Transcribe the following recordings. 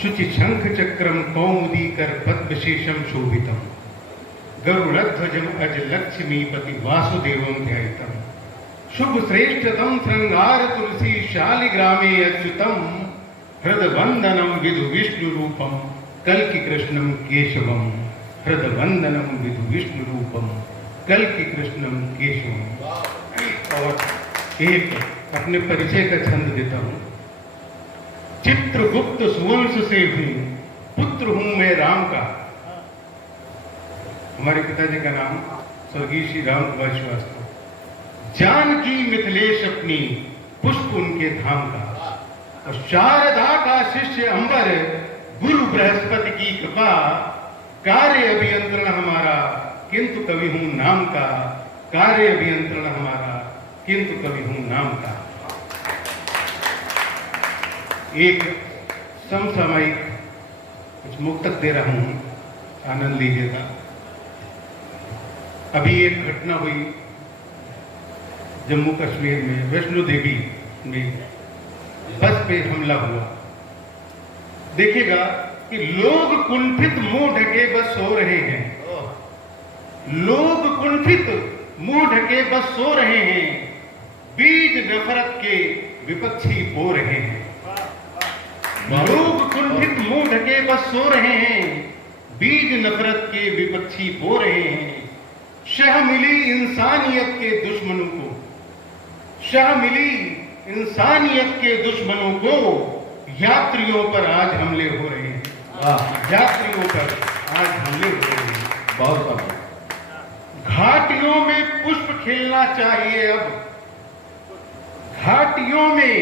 शुचि शंख चक्रम कौमुदीकर पद्मशेषम शोभितम गरुड़ध्वजम अज लक्ष्मीपति वासुदेवम ध्यायितम शुभ श्रेष्ठतम श्रृंगार तुलसी शालिग्रामे अच्युतम हृदवंदनम विदु विष्णु रूपम कल्कि कृष्णम केशवम हृदवंदनम विदु विष्णु रूपम कल्कि कृष्णम केशवम। और एक अपने परिचय का छंद देता हूं। चित्रगुप्त सुवंश से हूं, पुत्र हूं मैं राम का। हमारे पिताजी का नाम स्वर्गीय श्री राम कुमार श्रीवास्तव। जानकी मिथिलेश अपनी, पुष्प उनके धाम का। और शारदा का शिष्य अंबर, गुरु बृहस्पति की कृपा। कार्य अभियंत्रण हमारा किंतु कवि हूं नाम का। कार्य अभियंत्रण हमारा किंतु कवि हूं नाम का। एक समसामयिक कुछ मुक्तक दे रहा हूं, आनंद लीजिएगा। अभी एक घटना हुई जम्मू कश्मीर में, वैष्णो देवी में बस पे हमला हुआ। देखिएगा कि लोग कुंठित मुंह ढके बस सो रहे हैं। लोग कुंठित मुंह ढके बस सो रहे हैं, बीज नफरत के विपक्षी बो रहे हैं। लोग कुंठित मुंह ढके बस सो रहे हैं, बीज नफरत के विपक्षी बो रहे हैं। शह मिली इंसानियत के दुश्मनों को, शह मिली इंसानियत के दुश्मनों को, यात्रियों पर आज हमले हो रहे हैं। यात्रियों पर आज हमले हो रहे हैं। बहुत बढ़िया। घाटियों में पुष्प खिलना चाहिए अब, घाटियों में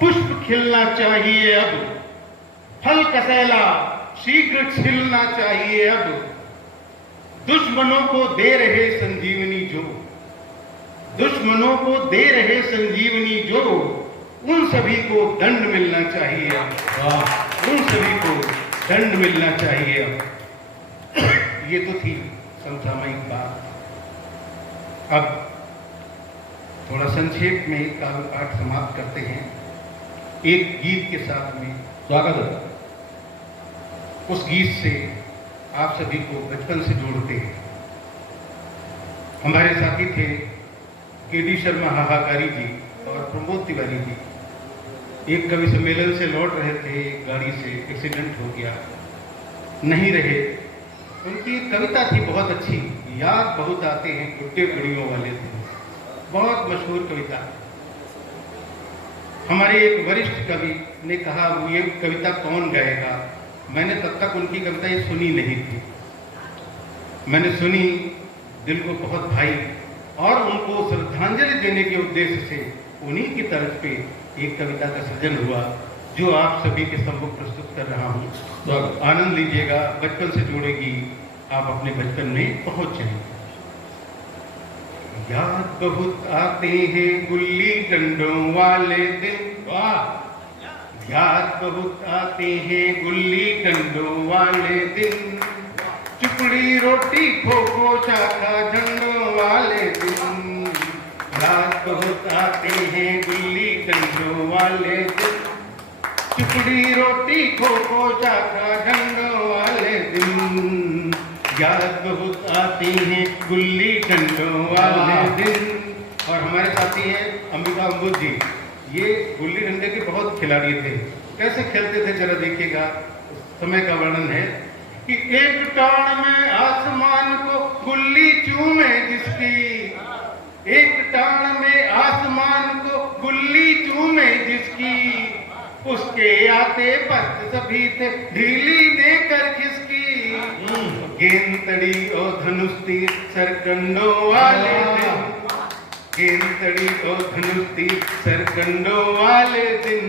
पुष्प खिलना चाहिए अब। फल कसैला शीघ्र छिलना चाहिए अब। दुश्मनों को दे रहे संजीवनी जो, दुश्मनों को दे रहे संजीवनी जो, उन सभी को दंड मिलना चाहिए अब। उन सभी को दंड मिलना चाहिए अब। ये तो थी समसामयिक बात। अब थोड़ा संक्षेप में काव्य पाठ समाप्त करते हैं एक गीत के साथ में। स्वागत है। उस गीत से आप सभी को बचपन से जोड़ते हैं। हमारे साथी थे केडी शर्मा हाहाकारी जी और प्रमोद तिवारी जी। एक कवि सम्मेलन से लौट रहे थे, गाड़ी से एक्सीडेंट हो गया, नहीं रहे। उनकी एक कविता थी बहुत अच्छी, याद बहुत आते हैं गुड्डे गुड़ियों वाले थे, बहुत मशहूर कविता। हमारे एक वरिष्ठ कवि ने कहा ये कविता कौन गाएगा। मैंने तब तक उनकी कविता ये सुनी नहीं थी। मैंने सुनी, दिल को बहुत भाई, और उनको श्रद्धांजलि देने के उद्देश्य से उन्हीं की तर्ज पे एक kavita का सृजन हुआ जो आप सभी के सम्मुख प्रस्तुत कर रहा हूँ। तो आनंद लीजिएगा, बचपन से जोड़ेगी, आप अपने बचपन में पहुंच जाएंगे। याद बहुत आते हैं गुल्ली डंडों वाले दिन, वाह। याद बहुत आते हैं गुल्ली डंडों वाले दिन, चुपड़ी रोटी खो खो चाका झंडों वाले दिन। याद बहुत आते हैं गुल्ली डंडों वाले दिन, चुपड़ी रोटी खो खो चाका झंडों वाले दिन। याद बहुत आती हैं गुल्ली डंडों वाले दिन। और हमारे साथी हैं अंबिका अम्बुज जी। ये गुल्ली डंडे के बहुत खिलाड़ी थे। कैसे खेलते थे जरा देखिएगा। समय का वर्णन है कि एक टाण में आसमान को गुल्ली चूमे जिसकी, एक टाण में आसमान को गुल्ली चूमे जिसकी, उसके आते पस्त सभी थे ढीली देकर खिसकी। गेंद तड़ी और धनुष तीर सरकंडों वाले दिन, गेंद तड़ी और धनुष तीर सरकंडों वाले दिन।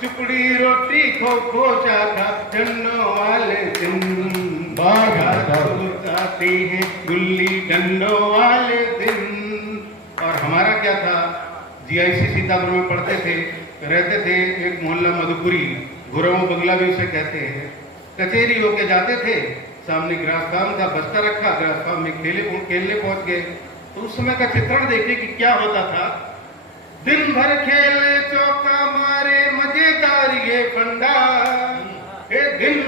चुपड़ी रोटी खो खो चाका झंडों वाले दिन। आते हैं गुल्ली डंडों वाले दिन। और हमारा क्या था, जीआईसी सीतापुर में पढ़ते थे, रहते थे एक मोहल्ला मधुपुरी, गुरव बंगला भी उसे कहते हैं। कचेरी होके जाते थे, सामने ग्रास फार्म था, बस्ता रखा, ग्रास फार्म में खेलने पहुंच गए। तो उस समय का चित्रण देखिए कि क्या होता था। दिन भर खेले चौका मारे मजेदार ये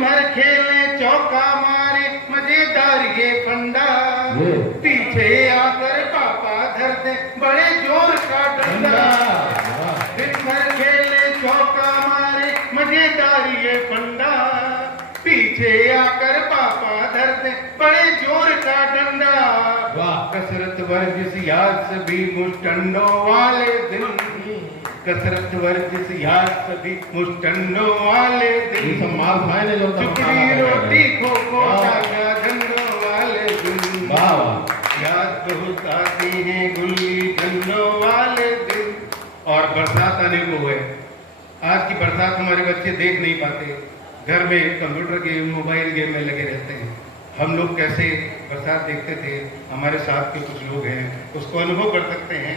भर खेले चौका मारे मजेदार ये फंडा, पीछे आकर पापा धर दे बड़े जोर का डंडा। दिन भर खेले चौका मारे मजेदार ये फंडा, पीछे आकर पापा धर दे बड़े जोर का डंडा। कसरत वर्जिश याद सभी मुस्टंडों वाले दिन, कसरत वर्जिश याद सभी मुस्टंडों वाले दिन। टुकड़ी रोटी खो खो चाचा झंडों वाले दिन, याद बहुत आती है गुल्ली डंडों वाले दिन। और बरसात आने को है। आज की बरसात हमारे बच्चे देख नहीं पाते, घर में कंप्यूटर गेम मोबाइल गेम में लगे रहते हैं। हम लोग कैसे बरसात देखते थे, हमारे साथ के कुछ लोग हैं उसको अनुभव कर सकते हैं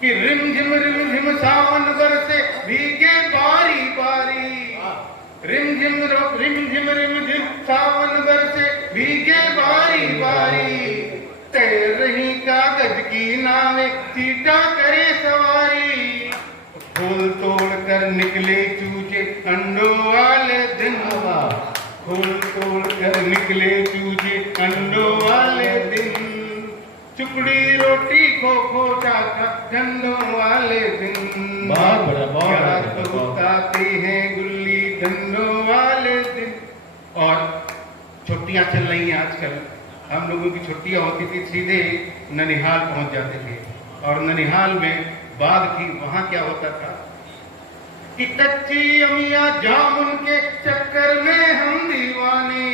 कि रिम झिम सावन बरसे भीगे बारी बारी, रिम झिम सावन बरसे भीगे बारी बारी। तैर रही कागज की नावें चीटा करे सवारी, खोल तोड़ कर निकले चूजे अंडों वाले दिन, खोल तोड़ कर निकले चूजे अंडों वाले दिन। चुपड़ी रोटी खो खो चाचा झंडों वाले दिन, याद बहुत आते हैं गुल्ली डंडों वाले दिन। और छुट्टियां चल रही हैं आजकल, हम लोगों की छुट्टियां होती थी सीधे ननिहाल पहुंच जाते थे। और ननिहाल में बाद की वहां क्या होता था कि कच्ची अमिया जामुन के चक्कर में हम दीवाने,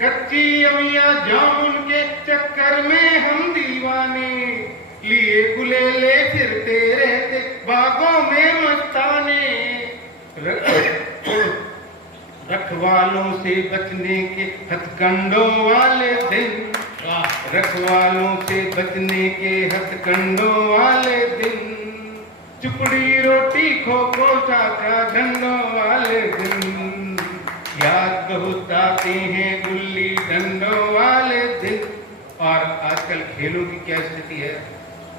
कच्ची अमिया जामुन के चक्कर में हम दीवाने। लिए गुलेले फिरते रहते बागों में मस्ताने, रखवालों से बचने के हथकंडों वाले दिन, रखवालों से बचने के हथकंडों वाले दिन। चुपड़ी रोटी खो खो चाचा झंडों वाले दिन, याद बहुत आते हैं गुल्ली डंडों वाले दिन। और आजकल खेलों की क्या स्थिति है,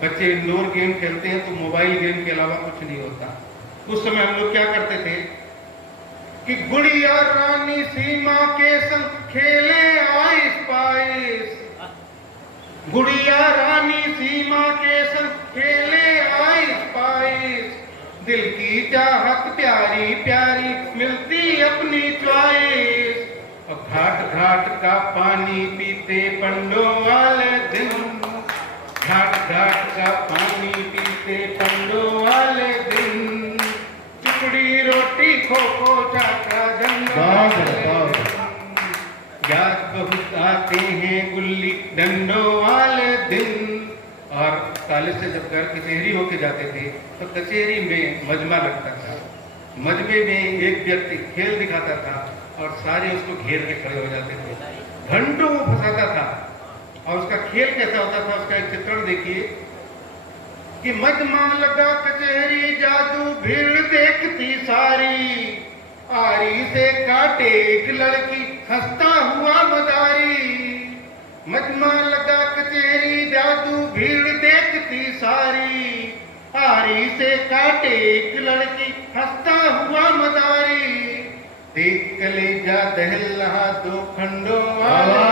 बच्चे इंडोर गेम खेलते हैं तो मोबाइल गेम के अलावा कुछ नहीं होता। उस समय हम लोग क्या करते थे कि गुड़िया रानी सीमा के संग खेले आइस पाइस, गुड़िया रानी सीमा के संग खेले आइस पाइस। दिल की चाहत प्यारी प्यारी मिलती अपनी च्वाइस, और घाट घाट का पानी पीते पंडों वाले दिन, घाट घाट का पानी पीते पंडों वाले दिन। चुपड़ी रोटी खो खो चाचा झंडों वाले, याद बहुत आते हैं गुल्ली डंडों वाले दिन। और कॉलेज से जब घर कचहरी होके जाते थे तो कचहरी में मजमा लगता था, मजमे में एक व्यक्ति खेल दिखाता था और सारे उसको घेर के खड़े हो जाते थे, घंटों वो फंसाता था। और उसका खेल कैसा होता था, उसका एक चित्रण देखिए कि मजमा लगा कचहरी जादू भीड़ देखती सारी, आरी से काटे एक लड़की हंसता हुआ मदारी। मजमा लगा कचहरी जादू भीड़ देखती सारी, आरी से काटे एक लड़की हंसता हुआ मदारी। देख कलेजा दहला दो खंडों वाला,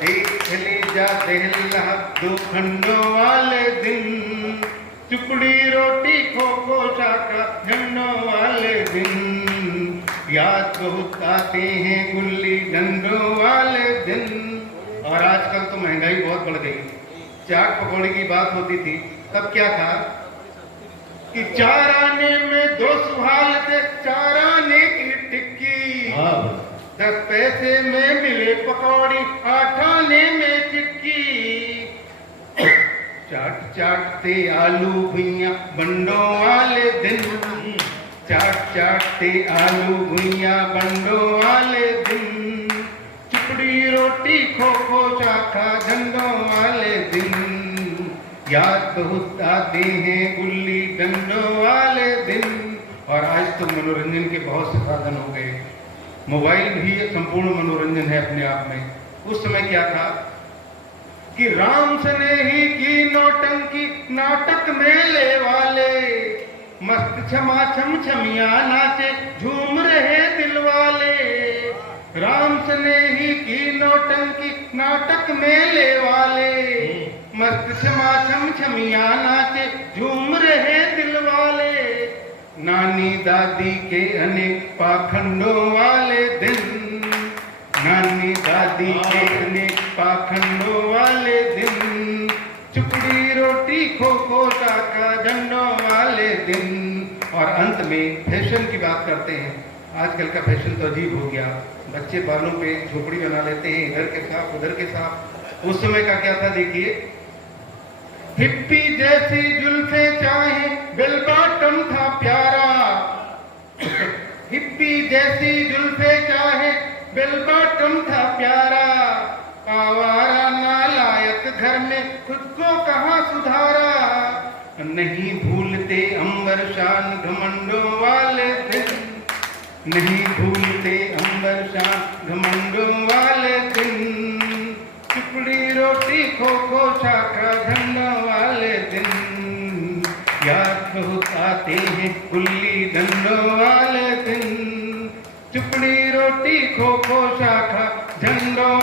देख कलेजा दहला दो खंडों वाले दिन। चुपड़ी रोटी खो खो चाचा झंडों वाले दिन, याद बहुत आते हैं गुल्ली डंडों वाले दिन। और आजकल तो महंगाई बहुत बढ़ गई, चाट पकौड़े की बात होती थी तब क्या था कि 4 आने में 2 सुहाल थे, 4 आने की टिक्की, 10 पैसे में मिले पकौड़ी, 8 आने में चिक्की। चाट चाटते आलू भुइया बंडों वाले दिन, चाट चाटते आलू भुइया बंडों वाले दिन। चुपड़ी रोटी खो खो चाखा झंडों वाले दिन, याद बहुत आते हैं गुल्ली डंडों वाले दिन। और आज तो मनोरंजन के बहुत से साधन हो गए, मोबाइल भी एक संपूर्ण मनोरंजन है अपने आप में। उस समय क्या था कि राम स्नेही की नौटंकी नाटक मेले वाले, मस्त छमा छम छमिया नाचे झूम रहे दिल वाले। राम स्नेही की नौटंकी नाटक मेले वाले, मस्त क्षमा छम छमिया नाचे झूम रहे दिल वाले, नानी दादी के अनेक पाखंडों वाले दिन, नानी दादी के अनेक पाखंडों वाले दिन, चुपड़ी रोटी खो खो शाका झंडों वाले दिन। और अंत में फैशन की बात करते हैं। आजकल का फैशन तो अजीब हो गया, बच्चे बालों पे झोपड़ी बना लेते हैं, इधर के साफ उधर के साफ। उस समय का क्या था देखिए, हिप्पी जैसी जुल्फे चाहे बेल बॉटम था प्यारा, हिप्पी जैसी जुल्फे चाहे बेल बॉटम था प्यारा, आवारा नालायक घर में खुद को कहाँ सुधारा, नहीं भूलते अंबर शान घमंडों वाले दिन, नहीं भूलते अंबर शान घमंडों वाले दिन, चुपड़ी रोटी खो खो शाखा झंडों वाले दिन, याद बहुत आते हैं गुल्ली डंडों वाले दिन, चुपड़ी रोटी खो खो शाखा झंडों